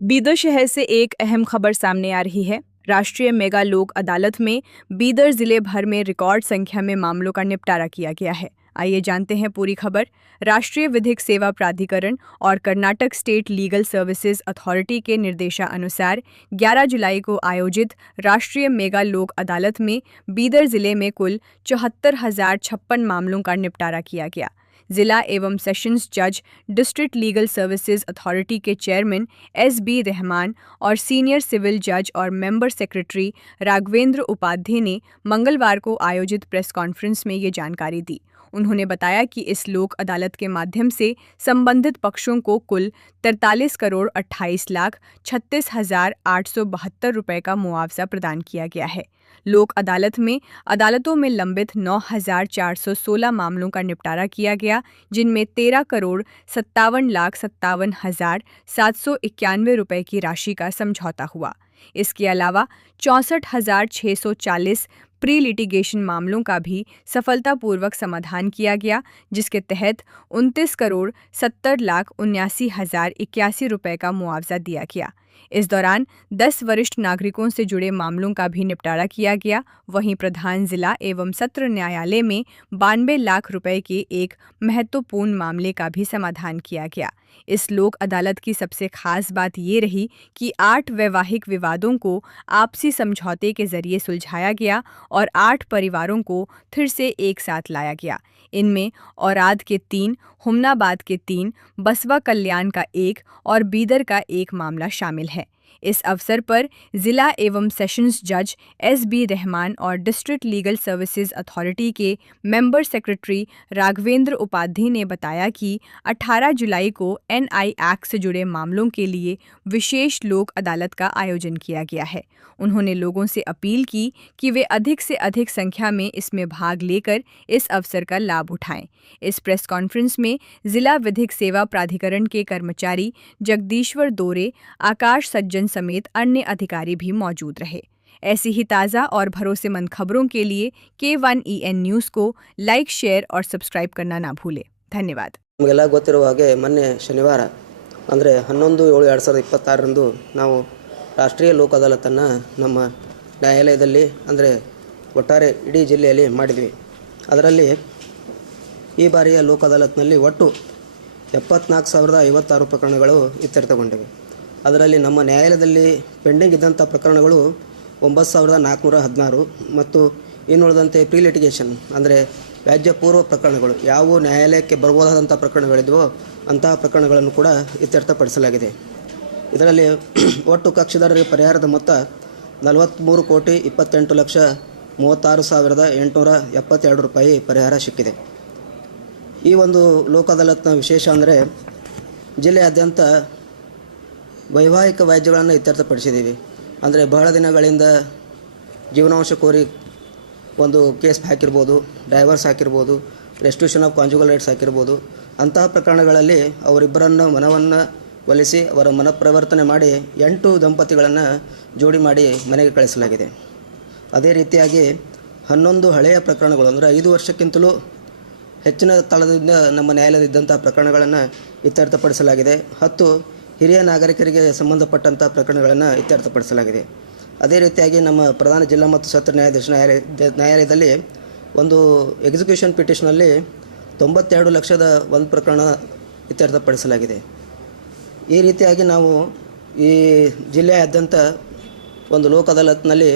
बीदर शहर से एक अहम खबर सामने आ रही है। राष्ट्रीय मेगा लोक अदालत में बीदर जिले भर में रिकॉर्ड संख्या में मामलों का निपटारा किया गया है। आइए जानते हैं पूरी खबर। राष्ट्रीय विधिक सेवा प्राधिकरण और Karnataka state legal services authority के निर्देशानुसार 11 जुलाई को आयोजित राष्ट्रीय मेगा लोक अदालत में बीदर जिले में कुल 74,056 मामलों का निपटारा किया गया। जिला एवं सेशंस जज डिस्ट्रिक्ट लीगल सर्विसेज अथॉरिटी के चेयरमैन एस.बी. रहमान और सीनियर सिविल जज और मेंबर सेक्रेटरी राघवेंद्र उपाध्याय ने मंगलवार को आयोजित प्रेस कॉन्फ्रेंस में ये जानकारी दी। उन्होंने बताया कि इस लोक अदालत के माध्यम से संबंधित पक्षों को कुल 43 करोड़ 28 लाख 36,872 रुपये का मुआवजा प्रदान किया गया है। लोक अदालत में अदालतों में लंबित 9,416 मामलों का निपटारा किया गया, जिनमें 13 करोड़ 57 लाख 57,791 रुपये की राशि का समझौता हुआ। इसके अलावा 64,640 प्री लिटिगेशन मामलों का भी सफलतापूर्वक समाधान किया गया, जिसके तहत 29 करोड़ 70 लाख 79,081 रुपये का मुआवजा दिया गया। इस दौरान 10 वरिष्ठ नागरिकों से जुड़े मामलों का भी निपटारा किया गया। वहीं प्रधान जिला एवं सत्र न्यायालय में 92 लाख रुपए के एक महत्वपूर्ण मामले का भी समाधान किया गया। इस लोक अदालत की सबसे खास बात ये रही कि 8 वैवाहिक विवादों को आपसी समझौते के जरिए सुलझाया गया और 8 परिवारों को फिर से एक साथ लाया गया। इनमें औराद के 3, हुमनाबाद के 3, बसवा कल्याण का 1 और बीदर का 1 मामला शामिल है। इस अवसर पर जिला एवं सेशंस जज एस.बी. रहमान और डिस्ट्रिक्ट लीगल सर्विसेज अथॉरिटी के मेंबर सेक्रेटरी राघवेंद्र उपाध्याय ने बताया कि 18 जुलाई को एनआई एक्ट से जुड़े मामलों के लिए विशेष लोक अदालत का आयोजन किया गया है। उन्होंने लोगों से अपील की कि वे अधिक से अधिक संख्या में इसमें भाग लेकर इस अवसर का लाभ उठाएं। इस प्रेस कॉन्फ्रेंस में जिला विधिक सेवा प्राधिकरण के कर्मचारी जगदीश्वर दोरे, आकाश सज्जन समेत अन्य अधिकारी भी मौजूद रहे। ऐसी ही ताज़ा और भरोसेमंद खबरों के लिए K1EN न्यूज़ को लाइक, शेयर और सब्सक्राइब करना ना भूलें। धन्यवाद। ನಮಗೆಲ್ಲ ಗೊತ್ತಿರುವ ಹಾಗೆ ಮೊನ್ನೆ ಶನಿವಾರ ಅಂದರೆ 11/7/2026ರಂದು ನಾವು ರಾಷ್ಟ್ರೀಯ ಲೋಕ ಅದಾಲತನ್ನು ನಮ್ಮ ನ್ಯಾಯಾಲಯದಲ್ಲಿ ಅಂದರೆ ಒಟ್ಟಾರೆ ಇಡೀ ಜಿಲ್ಲೆಯಲ್ಲಿ ಮಾಡಿದ್ವಿ. ಅದರಲ್ಲಿ ಈ ಬಾರಿಯ ಲೋಕ ಅದಾಲತ್ನಲ್ಲಿ ಒಟ್ಟು 74,056 ಪ್ರಕರಣಗಳು ಇತ್ಯರ್ಥಗೊಂಡಿವೆ. ಅದರಲ್ಲಿ ನಮ್ಮ ನ್ಯಾಯಾಲಯದಲ್ಲಿ ಪೆಂಡಿಂಗ್ ಇದ್ದಂಥ ಪ್ರಕರಣಗಳು 9,416 ಮತ್ತು ಇನ್ನುಳಿದಂತೆ ಪ್ರೀ ಲಿಟಿಗೇಷನ್ ಅಂದರೆ ವ್ಯಾಜ್ಯ ಪೂರ್ವ ಪ್ರಕರಣಗಳು ಯಾವ ನ್ಯಾಯಾಲಯಕ್ಕೆ ಬರ್ಬೋದಾದಂಥ ಪ್ರಕರಣಗಳಿದ್ವೋ ಅಂತಹ ಪ್ರಕರಣಗಳನ್ನು ಕೂಡ ಇತ್ಯರ್ಥಪಡಿಸಲಾಗಿದೆ. ಇದರಲ್ಲಿ ಒಟ್ಟು ಕಕ್ಷಿದಾರರಿಗೆ ಪರಿಹಾರದ ಮೊತ್ತ 43,28,36,872 ರೂಪಾಯಿ ಪರಿಹಾರ ಸಿಕ್ಕಿದೆ. ಈ ಒಂದು ಲೋಕ ಅದಾಲತ್ನ ವಿಶೇಷ ಅಂದರೆ ಜಿಲ್ಲೆಯಾದ್ಯಂತ ವೈವಾಹಿಕ ವ್ಯಾಜ್ಯಗಳನ್ನು ಇತ್ಯರ್ಥಪಡಿಸಿದ್ದೀವಿ. ಅಂದರೆ ಬಹಳ ದಿನಗಳಿಂದ ಜೀವನಾಂಶ ಕೋರಿ ಒಂದು ಕೇಸ್ ಹಾಕಿರ್ಬೋದು, ಡೈವರ್ಸ್ ಹಾಕಿರ್ಬೋದು, ರೆಸ್ಟಿಟ್ಯೂಷನ್ ಆಫ್ ಕಾಂಜುಗಲ್ ರೈಟ್ಸ್ ಹಾಕಿರ್ಬೋದು. ಅಂತಹ ಪ್ರಕರಣಗಳಲ್ಲಿ ಅವರಿಬ್ಬರನ್ನು ಮನವನ್ನು ಒಲಿಸಿ ಅವರ ಮನಪ್ರವರ್ತನೆ ಮಾಡಿ 8 ದಂಪತಿಗಳನ್ನು ಜೋಡಿ ಮಾಡಿ ಮನೆಗೆ ಕಳಿಸಲಾಗಿದೆ. ಅದೇ ರೀತಿಯಾಗಿ 11 ಹಳೆಯ ಪ್ರಕರಣಗಳು ಅಂದರೆ 5 ವರ್ಷಕ್ಕಿಂತಲೂ ಹೆಚ್ಚಿನ ಕಾಲದಿಂದ ನಮ್ಮ ನ್ಯಾಯಾಲಯದಿದ್ದಂಥ ಪ್ರಕರಣಗಳನ್ನು ಇತ್ಯರ್ಥಪಡಿಸಲಾಗಿದೆ. 10 ಹಿರಿಯ ನಾಗರಿಕರಿಗೆ ಸಂಬಂಧಪಟ್ಟಂಥ ಪ್ರಕರಣಗಳನ್ನು ಇತ್ಯರ್ಥಪಡಿಸಲಾಗಿದೆ. ಅದೇ ರೀತಿಯಾಗಿ ನಮ್ಮ ಪ್ರಧಾನ ಜಿಲ್ಲಾ ಮತ್ತು ಸತ್ರ ನ್ಯಾಯಾಲಯದಲ್ಲಿ ಒಂದು ಎಕ್ಸಿಕ್ಯೂಷನ್ ಪಿಟಿಷನಲ್ಲಿ 92 ಲಕ್ಷದ ಒಂದು ಪ್ರಕರಣ ಇತ್ಯರ್ಥಪಡಿಸಲಾಗಿದೆ. ಈ ರೀತಿಯಾಗಿ ನಾವು ಈ ಜಿಲ್ಲೆಯಾದ್ಯಂತ ಒಂದು ಲೋಕ ಅದಾಲತ್ನಲ್ಲಿ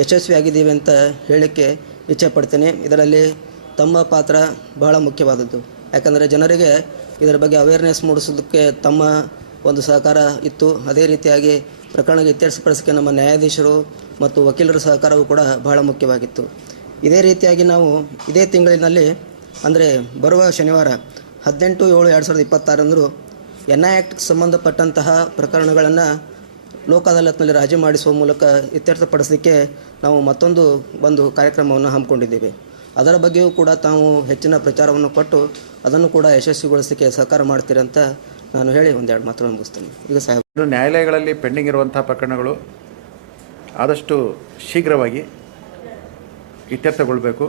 ಯಶಸ್ವಿಯಾಗಿದ್ದೀವಿ ಅಂತ ಹೇಳಲಿಕ್ಕೆ ಇಚ್ಛೆಪಡ್ತೀನಿ. ಇದರಲ್ಲಿ ತಮ್ಮ ಪಾತ್ರ ಬಹಳ ಮುಖ್ಯವಾದದ್ದು. ಯಾಕಂದರೆ ಜನರಿಗೆ ಇದರ ಬಗ್ಗೆ ಅವೇರ್ನೆಸ್ ಮೂಡಿಸೋದಕ್ಕೆ ತಮ್ಮ ಒಂದು ಸಹಕಾರ ಇತ್ತು. ಅದೇ ರೀತಿಯಾಗಿ ಪ್ರಕರಣ ಇತ್ಯರ್ಥಪಡಿಸೋಕ್ಕೆ ನಮ್ಮ ನ್ಯಾಯಾಧೀಶರು ಮತ್ತು ವಕೀಲರ ಸಹಕಾರವೂ ಕೂಡ ಬಹಳ ಮುಖ್ಯವಾಗಿತ್ತು. ಇದೇ ರೀತಿಯಾಗಿ ನಾವು ಇದೇ ತಿಂಗಳಿನಲ್ಲಿ ಅಂದರೆ ಬರುವ ಶನಿವಾರ 18/7/2026ರಂದು ಎನ್ಐ ಆ್ಯಕ್ಟ್ಗೆ ಸಂಬಂಧಪಟ್ಟಂತಹ ಪ್ರಕರಣಗಳನ್ನು ಲೋಕ ಅದಾಲತ್ನಲ್ಲಿ ರಾಜಿ ಮಾಡಿಸುವ ಮೂಲಕ ಇತ್ಯರ್ಥಪಡಿಸಲಿಕ್ಕೆ ನಾವು ಮತ್ತೊಂದು ಒಂದು ಕಾರ್ಯಕ್ರಮವನ್ನು ಹಮ್ಮಿಕೊಂಡಿದ್ದೇವೆ. ಅದರ ಬಗ್ಗೆಯೂ ಕೂಡ ತಾವು ಹೆಚ್ಚಿನ ಪ್ರಚಾರವನ್ನು ಕೊಟ್ಟು ಅದನ್ನು ಕೂಡ ಯಶಸ್ವಿಗೊಳಿಸಲಿಕ್ಕೆ ಸಹಕಾರ ಮಾಡ್ತೀರಂತ ನಾನು ಹೇಳಿ ಒಂದೆರಡು ಮಾತುಗಳನ್ನು ಮುಗಿಸ್ತೇನೆ. ಈಗ ಸಾಹೇಬ್, ನ್ಯಾಯಾಲಯಗಳಲ್ಲಿ ಪೆಂಡಿಂಗ್ ಇರುವಂಥ ಪ್ರಕರಣಗಳು ಆದಷ್ಟು ಶೀಘ್ರವಾಗಿ ಇತ್ಯರ್ಥಗೊಳ್ಳಬೇಕು.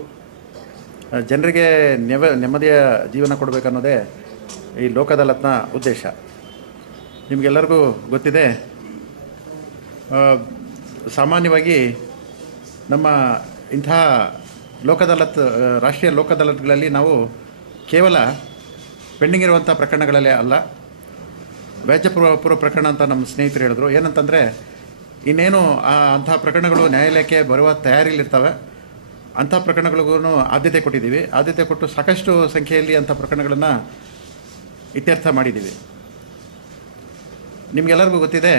ಜನರಿಗೆ ನೆಮ್ಮದಿಯ ಜೀವನ ಕೊಡಬೇಕನ್ನೋದೇ ಈ ಲೋಕ ಅದಾಲತ್ನ ಉದ್ದೇಶ. ನಿಮಗೆಲ್ಲರಿಗೂ ಗೊತ್ತಿದೆ, ಸಾಮಾನ್ಯವಾಗಿ ನಮ್ಮ ಇಂತಹ ಲೋಕ್ ಅದಾಲತ್, ರಾಷ್ಟ್ರೀಯ ಲೋಕ್ ಅದಾಲತ್ಗಳಲ್ಲಿ ನಾವು ಕೇವಲ ಪೆಂಡಿಂಗ್ ಇರುವಂಥ ಪ್ರಕರಣಗಳಲ್ಲೇ ಅಲ್ಲ, ವ್ಯಾಜ್ಯಪೂರ್ವ ಪ್ರಕರಣ ಅಂತ ನಮ್ಮ ಸ್ನೇಹಿತರು ಹೇಳಿದ್ರು. ಏನಂತಂದರೆ, ಇನ್ನೇನು ಅಂತಹ ಪ್ರಕರಣಗಳು ನ್ಯಾಯಾಲಯಕ್ಕೆ ಬರುವ ತಯಾರಿಲಿರ್ತವೆ, ಅಂಥ ಪ್ರಕರಣಗಳಿಗೂ ಆದ್ಯತೆ ಕೊಟ್ಟಿದ್ದೀವಿ. ಆದ್ಯತೆ ಕೊಟ್ಟು ಸಾಕಷ್ಟು ಸಂಖ್ಯೆಯಲ್ಲಿ ಅಂಥ ಪ್ರಕರಣಗಳನ್ನು ಇತ್ಯರ್ಥ ಮಾಡಿದ್ದೀವಿ. ನಿಮಗೆಲ್ಲರಿಗೂ ಗೊತ್ತಿದೆ,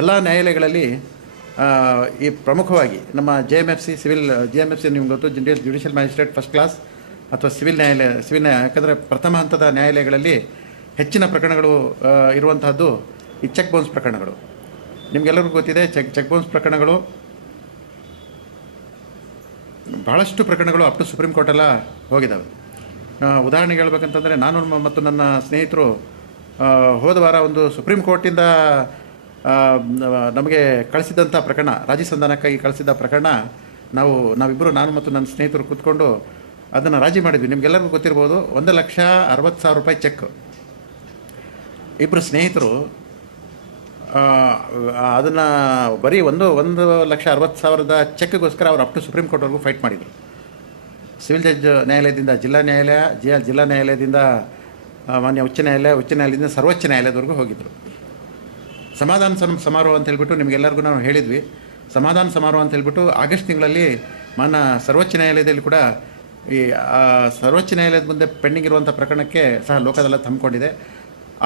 ಎಲ್ಲ ನ್ಯಾಯಾಲಯಗಳಲ್ಲಿ ಈ ಪ್ರಮುಖವಾಗಿ ನಮ್ಮ JMFC ನಿಮ್ಗೆ ಗೊತ್ತು, ಜುಡಿಷಿಯಲ್ ಮ್ಯಾಜಿಸ್ಟ್ರೇಟ್ ಫಸ್ಟ್ ಕ್ಲಾಸ್ ಅಥವಾ ಸಿವಿಲ್ ನ್ಯಾಯಾಲಯ, ಯಾಕಂದರೆ ಪ್ರಥಮ ಹಂತದ ನ್ಯಾಯಾಲಯಗಳಲ್ಲಿ ಹೆಚ್ಚಿನ ಪ್ರಕರಣಗಳು ಇರುವಂತಹದ್ದು ಈ ಚೆಕ್ ಬೌನ್ಸ್ ಪ್ರಕರಣಗಳು. ನಿಮಗೆಲ್ಲರಿಗೂ ಗೊತ್ತಿದೆ, ಚೆಕ್ ಬೌನ್ಸ್ ಪ್ರಕರಣಗಳು ಬಹಳಷ್ಟು ಪ್ರಕರಣಗಳು ಅಪ್ ಟು ಸುಪ್ರೀಂ ಕೋರ್ಟೆಲ್ಲ ಹೋಗಿದ್ದಾವೆ. ಉದಾಹರಣೆಗೆ ಹೇಳ್ಬೇಕಂತಂದರೆ, ನಾನು ಮತ್ತು ನನ್ನ ಸ್ನೇಹಿತರು ಹೋದ ವಾರ ಒಂದು ಸುಪ್ರೀಂ ಕೋರ್ಟಿಂದ ನಮಗೆ ಕಳಿಸಿದಂಥ ಪ್ರಕರಣ, ರಾಜಿ ಸಂಧಾನಕ್ಕಾಗಿ ಕಳಿಸಿದ್ದ ಪ್ರಕರಣ, ನಾವಿಬ್ಬರು, ನಾನು ಮತ್ತು ನನ್ನ ಸ್ನೇಹಿತರು ಕೂತ್ಕೊಂಡು ಅದನ್ನು ರಾಜಿ ಮಾಡಿದ್ವಿ. ನಿಮಗೆಲ್ಲರಿಗೂ ಗೊತ್ತಿರ್ಬೋದು, 1,60,000 ರೂಪಾಯಿ ಚೆಕ್. ಇಬ್ಬರು ಸ್ನೇಹಿತರು ಅದನ್ನು ಬರೀ 1,60,000 ಚೆಕ್ಗೋಸ್ಕರ ಅವರು ಅಪ್ ಟು ಸುಪ್ರೀಂ ಕೋರ್ಟ್ವರೆಗೂ ಫೈಟ್ ಮಾಡಿದರು. ಸಿವಿಲ್ ಜಡ್ಜ್ ನ್ಯಾಯಾಲಯದಿಂದ ಜಿಲ್ಲಾ ನ್ಯಾಯಾಲಯದಿಂದ ಮಾನ್ಯ ಉಚ್ಚ ನ್ಯಾಯಾಲಯದಿಂದ ಸರ್ವೋಚ್ಚ ನ್ಯಾಯಾಲಯದವರೆಗೂ ಹೋಗಿದ್ದರು. ಸಮಾಧಾನ ಸಮಾರೋಹ ಅಂತ ಹೇಳ್ಬಿಟ್ಟು ನಿಮಗೆಲ್ಲರಿಗೂ ನಾವು ಹೇಳಿದ್ವಿ. ಸಮಾಧಾನ ಸಮಾರೋಹ ಅಂತ ಹೇಳ್ಬಿಟ್ಟು ಆಗಸ್ಟ್ ತಿಂಗಳಲ್ಲಿ ಮಾನ್ಯ ಸರ್ವೋಚ್ಚ ನ್ಯಾಯಾಲಯದಲ್ಲಿ ಕೂಡ ಈ ಸರ್ವೋಚ್ಚ ನ್ಯಾಯಾಲಯದ ಮುಂದೆ ಪೆಂಡಿಂಗ್ ಇರುವಂಥ ಪ್ರಕರಣಕ್ಕೆ ಸಹ ಲೋಕ್ ಅದಾಲತ್ ಹಮ್ಮಿಕೊಂಡಿದೆ.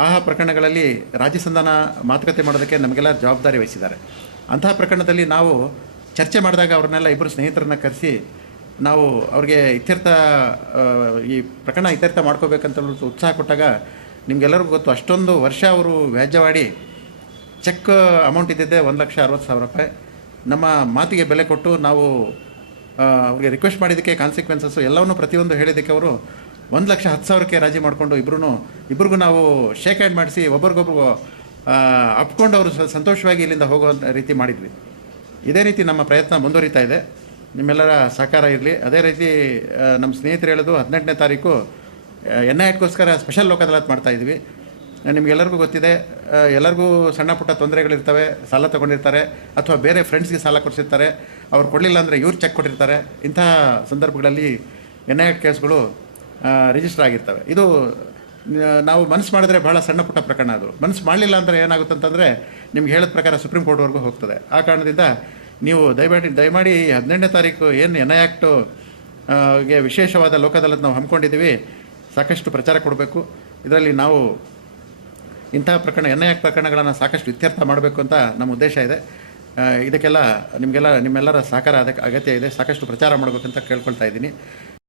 ಆ ಪ್ರಕರಣಗಳಲ್ಲಿ ರಾಜಿ ಸಂಧಾನ ಮಾತುಕತೆ ಮಾಡೋದಕ್ಕೆ ನಮಗೆಲ್ಲ ಜವಾಬ್ದಾರಿ ವಹಿಸಿದ್ದಾರೆ. ಅಂತಹ ಪ್ರಕರಣದಲ್ಲಿ ನಾವು ಚರ್ಚೆ ಮಾಡಿದಾಗ ಅವ್ರನ್ನೆಲ್ಲ ಇಬ್ಬರು ಸ್ನೇಹಿತರನ್ನ ಕರೆಸಿ ನಾವು ಅವ್ರಿಗೆ ಈ ಪ್ರಕರಣ ಇತ್ಯರ್ಥ ಮಾಡ್ಕೋಬೇಕಂತ ಉತ್ಸಾಹ ಕೊಟ್ಟಾಗ, ನಿಮಗೆಲ್ಲರಿಗೂ ಗೊತ್ತು, ಅಷ್ಟೊಂದು ವರ್ಷ ಅವರು ವ್ಯಾಜ್ಯವಾಡಿ ಚೆಕ್ ಅಮೌಂಟ್ ಇದ್ದಿದ್ದೆ 1,60,000 ರೂಪಾಯಿ. ನಮ್ಮ ಮಾತಿಗೆ ಬೆಲೆ ಕೊಟ್ಟು ನಾವು ಅವ್ರಿಗೆ ರಿಕ್ವೆಸ್ಟ್ ಮಾಡಿದ್ದಕ್ಕೆ ಕಾನ್ಸಿಕ್ವೆನ್ಸಸ್ಸು ಎಲ್ಲವನ್ನೂ ಪ್ರತಿಯೊಂದು ಹೇಳಿದ್ದಕ್ಕೆ ಅವರು 1,10,000ಕ್ಕೆ ರಾಜಿ ಮಾಡಿಕೊಂಡು ಇಬ್ಬರಿಗೂ ನಾವು ಶೇಕ್ ಹ್ಯಾಂಡ್ ಮಾಡಿಸಿ ಒಬ್ರಿಗೊಬ್ರಿಗೂ ಅಪ್ಕೊಂಡು ಅವರು ಸಂತೋಷವಾಗಿ ಇಲ್ಲಿಂದ ಹೋಗುವಂಥ ರೀತಿ ಮಾಡಿದ್ವಿ. ಇದೇ ರೀತಿ ನಮ್ಮ ಪ್ರಯತ್ನ ಮುಂದುವರಿತಾ ಇದೆ. ನಿಮ್ಮೆಲ್ಲರ ಸಹಕಾರ ಇರಲಿ. ಅದೇ ರೀತಿ ನಮ್ಮ ಸ್ನೇಹಿತರು ಹೇಳೋದು, 18ನೇ ತಾರೀಕು NIAಗೋಸ್ಕರ ಸ್ಪೆಷಲ್ ಲೋಕ್ ಅದಾಲತ್ ಮಾಡ್ತಾಯಿದ್ವಿ. ನಿಮಗೆಲ್ಲರಿಗೂ ಗೊತ್ತಿದೆ, ಎಲ್ಲರಿಗೂ ಸಣ್ಣ ಪುಟ್ಟ ತೊಂದರೆಗಳಿರ್ತವೆ, ಸಾಲ ತೊಗೊಂಡಿರ್ತಾರೆ ಅಥವಾ ಬೇರೆ ಫ್ರೆಂಡ್ಸ್ಗೆ ಸಾಲ ಕೊಡಿಸಿರ್ತಾರೆ, ಅವ್ರು ಕೊಡಲಿಲ್ಲ ಅಂದರೆ ಇವ್ರು ಚೆಕ್ ಕೊಟ್ಟಿರ್ತಾರೆ. ಇಂತಹ ಸಂದರ್ಭಗಳಲ್ಲಿ NIA ಕೇಸ್ಗಳು ರಿಜಿಸ್ಟರ್ ಆಗಿರ್ತವೆ. ಇದು ನಾವು ಮನಸ್ಸು ಮಾಡಿದ್ರೆ ಭಾಳ ಸಣ್ಣ ಪುಟ್ಟ ಪ್ರಕರಣ. ಅದು ಮನಸ್ಸು ಮಾಡಲಿಲ್ಲ ಅಂದರೆ ಏನಾಗುತ್ತೆ ಅಂತಂದರೆ, ನಿಮ್ಗೆ ಹೇಳಿದ ಪ್ರಕಾರ ಸುಪ್ರೀಂ ಕೋರ್ಟ್ವರೆಗೂ ಹೋಗ್ತದೆ. ಆ ಕಾರಣದಿಂದ ನೀವು ದಯಮಾಡಿ 18ನೇ ತಾರೀಕು ಏನು NIA ಗೆ ವಿಶೇಷವಾದ ಲೋಕ್ ಅದಾಲತ್ ನಾವು ಹಮ್ಮಿಕೊಂಡಿದ್ದೀವಿ, ಸಾಕಷ್ಟು ಪ್ರಚಾರ ಕೊಡಬೇಕು. ಇದರಲ್ಲಿ ನಾವು ಇಂತಹ NIA ಪ್ರಕರಣಗಳನ್ನು ಸಾಕಷ್ಟು ಇತ್ಯರ್ಥ ಮಾಡಬೇಕು ಅಂತ ನಮ್ಮ ಉದ್ದೇಶ ಇದೆ. ಇದಕ್ಕೆಲ್ಲ ನಿಮ್ಮೆಲ್ಲರ ಸಹಕಾರ ಅದಕ್ಕೆ ಅಗತ್ಯ ಇದೆ. ಸಾಕಷ್ಟು ಪ್ರಚಾರ ಮಾಡಬೇಕಂತ ಕೇಳ್ಕೊಳ್ತಾ ಇದ್ದೀನಿ.